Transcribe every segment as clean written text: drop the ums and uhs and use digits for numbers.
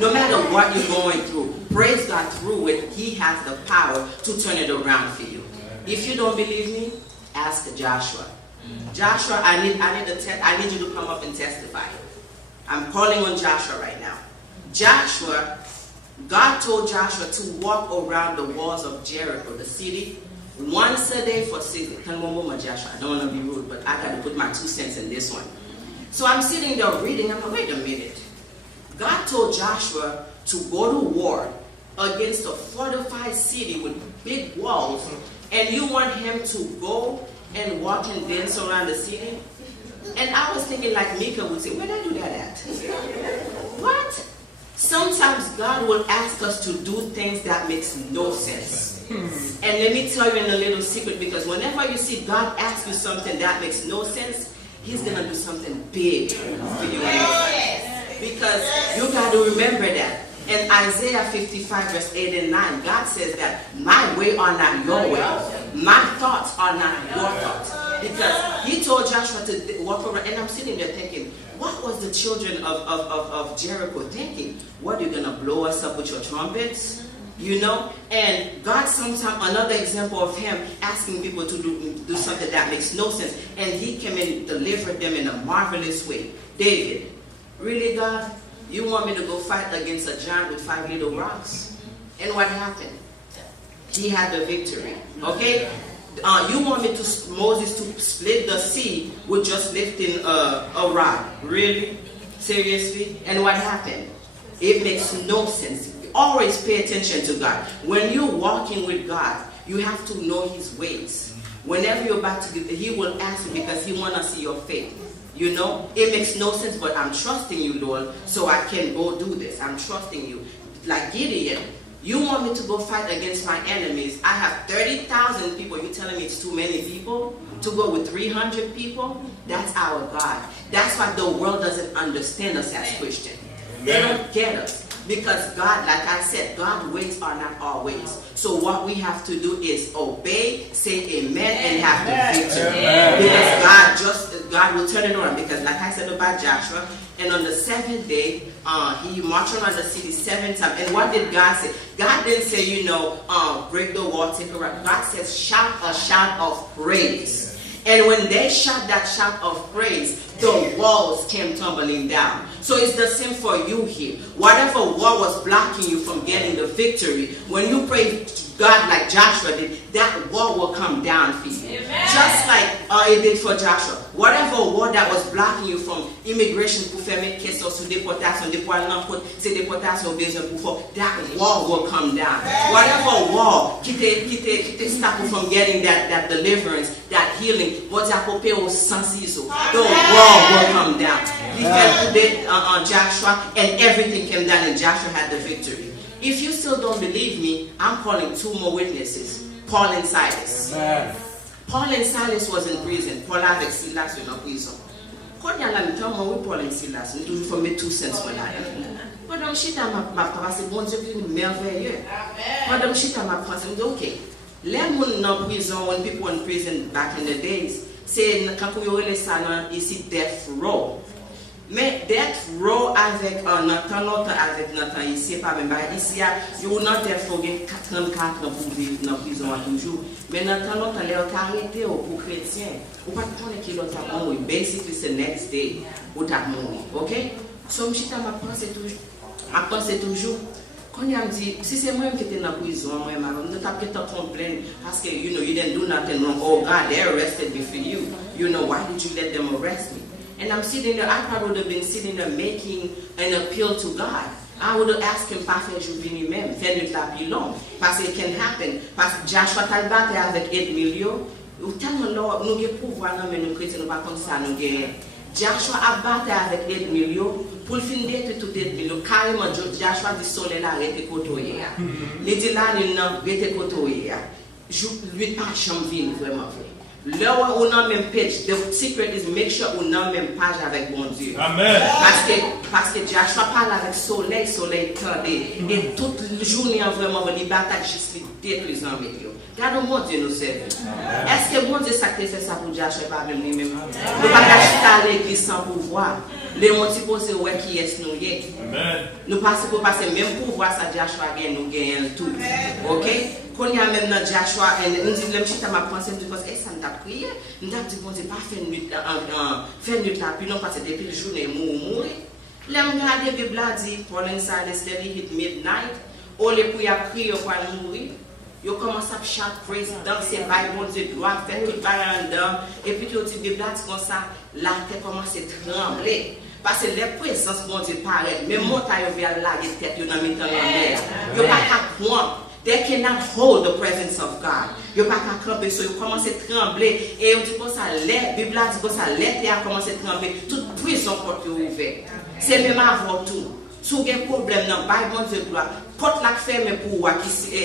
No matter what you're going through, praise God through it. He has the power to turn it around for you. If you don't believe me, ask Joshua. Joshua, I need you to come up and testify. I'm calling on Joshua right now. Joshua, God told Joshua to walk around the walls of Jericho, the city, once a day for 6 days. Joshua, I don't want to be rude, but I got to put my 2 cents in this one. So I'm sitting there reading. I'm like, wait a minute. God told Joshua to go to war against a fortified city with big walls, and you want him to go and walk and dance around the city? And I was thinking like Mika would say, where did I do that at? What? Sometimes God will ask us to do things that makes no sense. And let me tell you in a little secret, because whenever you see God ask you something that makes no sense, He's going to do something big for you. Because you got to remember that. In Isaiah 55 verse 8 and 9, God says that my way are not your way. My thoughts are not your thoughts. Because He told Joshua to walk around, and I'm sitting there thinking, what was the children of Jericho thinking? What, are you going to blow us up with your trumpets? You know? And God sometimes, another example of Him asking people to do something that makes no sense. And He came and delivered them in a marvelous way. David, really God? You want me to go fight against a giant with 5 little rocks? And what happened? He had the victory. Okay? You want me to Moses to split the sea with just lifting a rod? Really? Seriously? And what happened? It makes no sense. Always pay attention to God. When you're walking with God, you have to know His ways. Whenever you're about to give, He will ask you because He wants to see your faith. You know, it makes no sense, but I'm trusting you, Lord, so I can go do this. I'm trusting you. Like Gideon, you want me to go fight against my enemies. I have 30,000 people. You're telling me it's too many people to go with 300 people? That's our God. That's why the world doesn't understand us as Christians. They don't get us. Because God, like I said, God's ways are not our ways. So what we have to do is obey, say amen, and have the victory. Because God will turn it around. Because like I said about Joshua, and on the 7th day, he marched around the city 7 times. And what did God say? God didn't say, you know, break the wall, take a rock. God says, shout a shout of praise. And when they shout that shout of praise, the walls came tumbling down. So it's the same for you here. Whatever wall was blocking you from getting the victory, when you pray God like Joshua did, that wall will come down for you. Amen. Just like it did for Joshua. Whatever wall that was blocking you from immigration, that wall will come down. Whatever wall stop you from getting that deliverance, that healing, the wall will come down. He did on Joshua, and everything came down, and Joshua had the victory. If you still don't believe me, I'm calling 2 more witnesses. Paul and Silas. Amen. Paul and Silas was in prison. Paul avec Silas in prison. Quand il y a la mi-temps, moi, oui, Paul et Silas, il faut mettre 2 cents pour la. Madame Chita m'a passé, bon Dieu, qui est merveilleux. Madame Chita m'a passé, ok. Les gens en prison, when people in prison back in the days, c'est quand vous aurez les salons ici, death row. Mais death row avec notre longtemps avec notre ici, pas même ici, you not death row 44 ans pour vivre dans la prison toujours. Mais notre longtemps, les arrêté pour chrétiens. Ou pas connaître qui l'autre a mort. Basically, c'est next day ou t'as mort. Ok? So, m'chita m'a pensé toujours. Quand il me dit, si c'est moi qui étais dans la prison, moi, je ne t'ai pas complain parce que, you know, you didn't do nothing wrong. Oh God, they arrested me for you. You know, why did you let them arrest me? And I'm sitting there, I probably would have been sitting there making an appeal to God. I would have asked him, pas faire jouveni même, faire de la plus long. Parce que it can happen. Parce que Joshua t'a battu avec 8 millions. Ou tellement là, nous avons pouvoir dans nos chrétiens, nous pas comme ça, nous avons. Joshua a battu avec 8 millions. Pour le finir de tout 8 millions, carrément, Joshua dit soleil là, arrêtez côtoyer. Il dit là, il n'a arrêté côtoyer. Lui, pas chambre vraiment vrai. Là où on a même page, the secret is make sure on a même page avec bon Dieu. Amen. Parce que Joshua parle avec soleil tendé. Et toute la journée, vraiment, il bataille juste les détruisants avec eux. Regarde mon Dieu nous sert. Est-ce que bon Dieu ça fait ça pour Joshua pas même lui-même? Ne pas acheter à l'église sans pouvoir. Les gens qui posent ouais qui est nous y. Amen. Nous passons pour passer même pouvoir ça Joshua gagne nous gagne tout. OK? Quand il y a même dans Joshua et nous dit le chita m'a pensé parce que ça t'a prié, nous t'a dit bon c'est pas faire nuit faire nuit là puis non parce que depuis le journée mourir. L'aime regarder Bible a dit Paul and Silas they hit midnight, au les pour y a prier pour mourir. Yo commence à chanter praise danser Bible de gloire faire tout bail en dedans et puis tout Bible dit comme ça la tête commence à trembler. Parce que les présences vont Dieu paraître. Mais montagne vers la tête, vous n'avez pas de vous pas qu'à prendre. They cannot hold the presence of God. Vous pas qu'à camper, so vous commencez à trembler. Et on dit que ça l'est, la Bible dit que ça l'est, et a commencé à trembler. Toute prison porte ouverte. C'est même avant tout. Si vous avez un problème dans le Bible de gloire, porte la ferme pour vous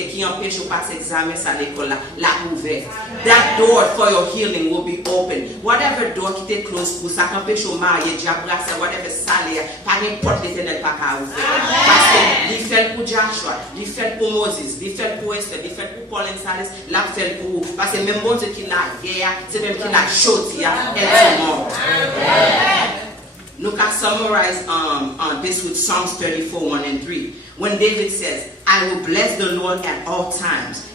qui empêche de passer l'examen à l'école, la ouverte. That door for your healing will be open. Whatever door qui est close pour ça, qu'empêche de marier, diabrasser, whatever salaire, pas n'importe l'éternel pas qu'à ouvrir. Parce que il fait pour Joshua, il fait pour Moses, il fait pour Esther, il fait pour Paul et Silas, il fait pour vous. Parce que même bon Dieu qui l'a guerre, c'est même qui l'a chaude, et tout le monde. Nous can summarize this with Psalms 34, 1 and 3. When David says, I will bless the Lord at all times.